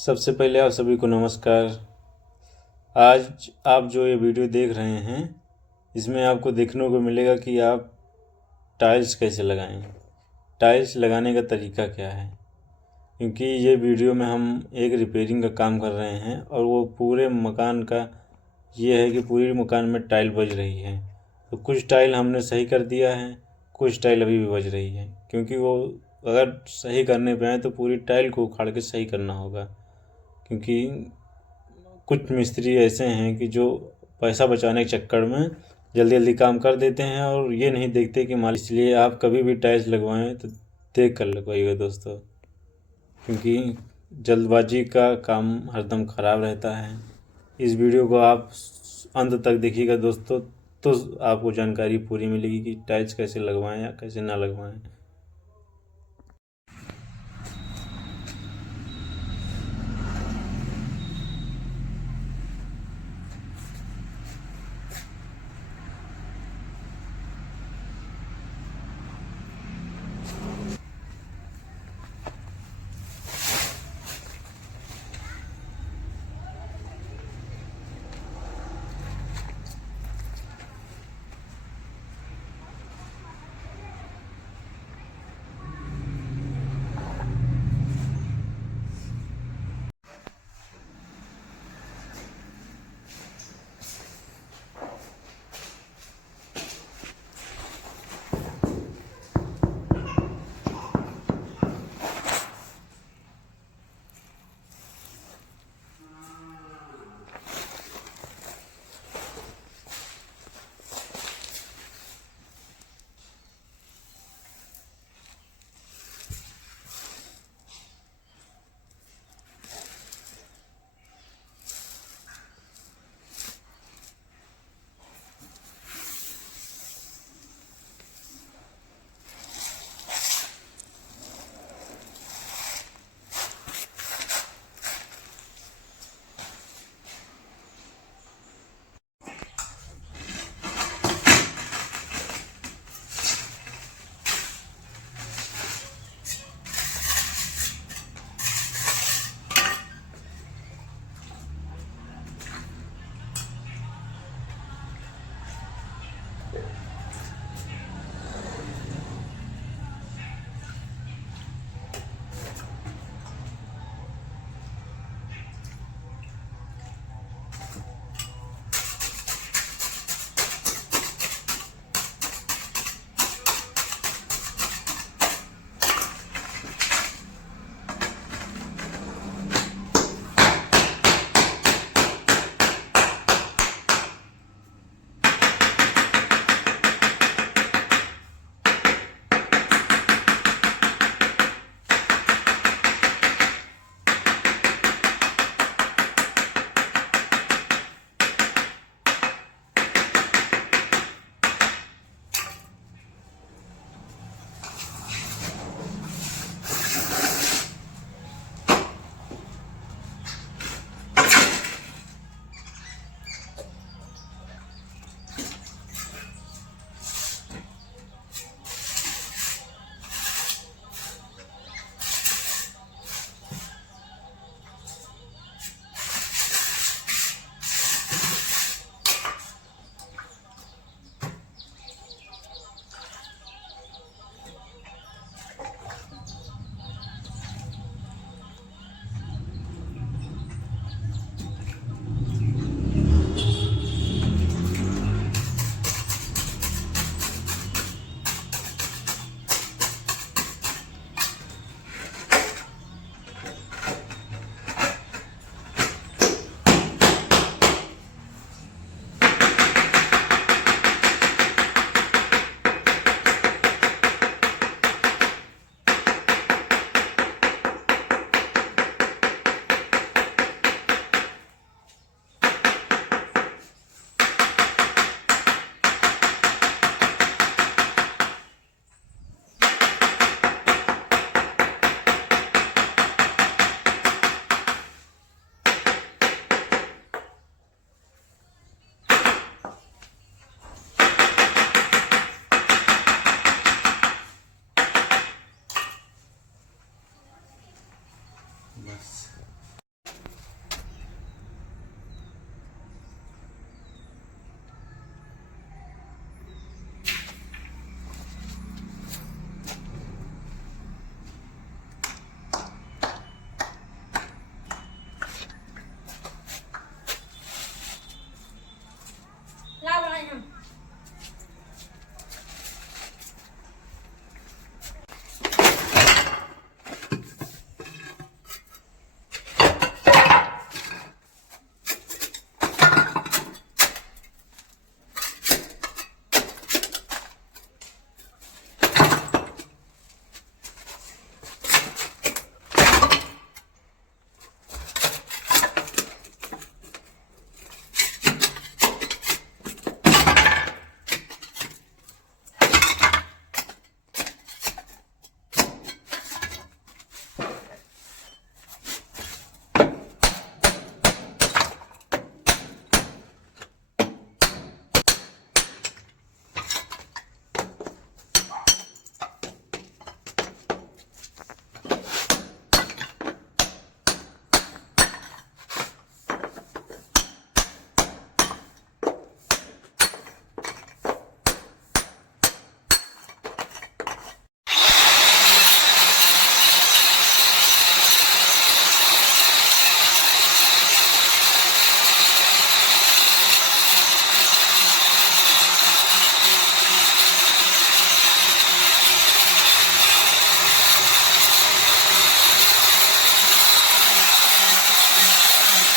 सबसे पहले आप सभी को नमस्कार। आज आप जो ये वीडियो देख रहे हैं इसमें आपको देखने को मिलेगा कि आप टाइल्स कैसे लगाएं, टाइल्स लगाने का तरीका क्या है। क्योंकि ये वीडियो में हम एक रिपेयरिंग का काम कर रहे हैं और वो पूरे मकान का ये है कि पूरी मकान में टाइल बज रही है। तो कुछ टाइल हमने सही कर दिया है, कुछ टाइल अभी भी बज रही है। क्योंकि वो अगर सही करने पे आए तो पूरी टाइल को उखाड़ के सही करना होगा। क्योंकि कुछ मिस्त्री ऐसे हैं कि जो पैसा बचाने के चक्कर में जल्दी जल्दी काम कर देते हैं और ये नहीं देखते कि माल। इसलिए आप कभी भी टाइल्स लगवाएं तो देख कर लगवाइएगा दोस्तों, क्योंकि जल्दबाजी का काम हरदम ख़राब रहता है। इस वीडियो को आप अंत तक देखिएगा दोस्तों, तो आपको जानकारी पूरी मिलेगी कि टाइल्स कैसे लगवाएं या कैसे ना लगवाएं।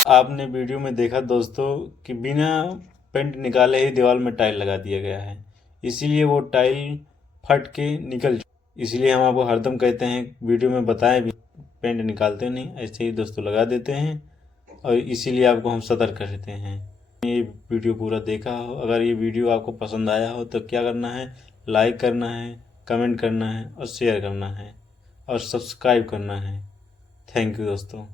आपने वीडियो में देखा दोस्तों कि बिना पेंट निकाले ही दीवार में टाइल लगा दिया गया है, इसीलिए वो टाइल फट के निकल चुकी। इसलिए हम आपको हरदम कहते हैं, वीडियो में बताएं भी, पेंट निकालते नहीं, ऐसे ही दोस्तों लगा देते हैं, और इसीलिए आपको हम सतर्क करते हैं। ये वीडियो पूरा देखा हो, अगर ये वीडियो आपको पसंद आया हो तो क्या करना है, लाइक करना है, कमेंट करना है और शेयर करना है और सब्सक्राइब करना है। थैंक यू दोस्तों।